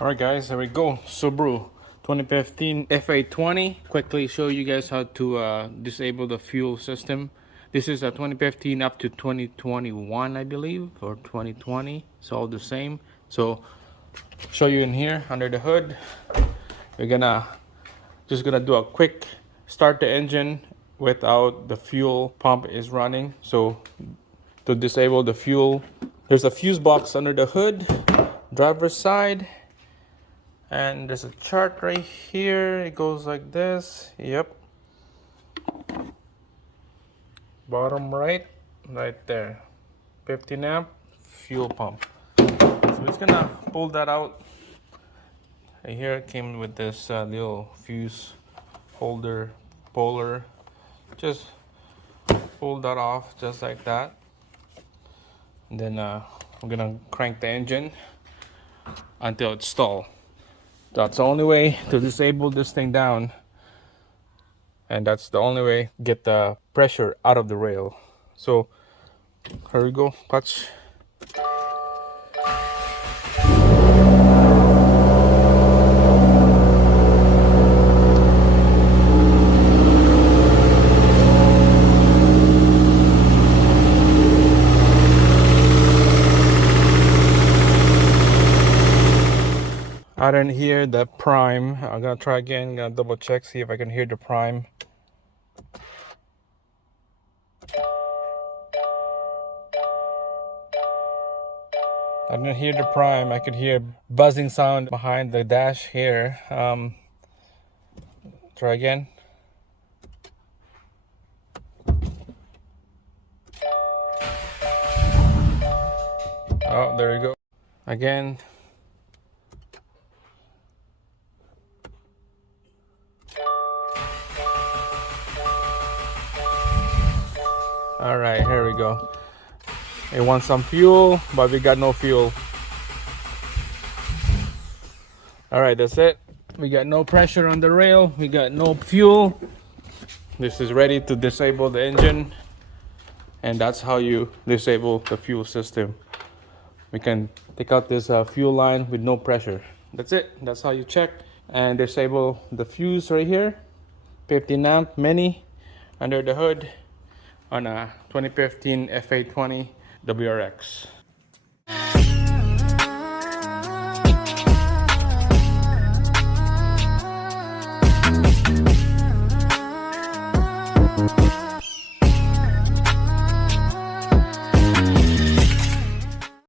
Alright guys, here we go. Subaru 2015 F820. Quickly show you guys how to disable the fuel system. This is a 2015 up to 2021, I believe, or 2020. It's all the same. So show you in here under the hood. We're just gonna do a quick start the engine without the fuel pump is running. So to disable the fuel, there's a fuse box under the hood, driver's side. And there's a chart right here. It goes like this. Yep. Bottom right there. 15 amp fuel pump. So it's gonna pull that out. Right here it came with this little fuse holder puller. Just pull that off just like that. And then I'm gonna crank the engine until it's stalled. That's the only way to disable this thing down, and that's the only way to get the pressure out of the rail. So here we go, clutch. I didn't hear the prime. I'm gonna try again, gonna double check, see if I can hear the prime. I didn't hear the prime. I could hear buzzing sound behind the dash here. Try again. Oh, there you go. Again. All right, here we go. We want some fuel, but we got no fuel. All right, that's it. We got no pressure on the rail. We got no fuel. This is ready to disable the engine. And that's how you disable the fuel system. We can take out this fuel line with no pressure. That's it. That's how you check and disable the fuse right here. 15 amp mini under the hood on a 2015 F820 Wrx.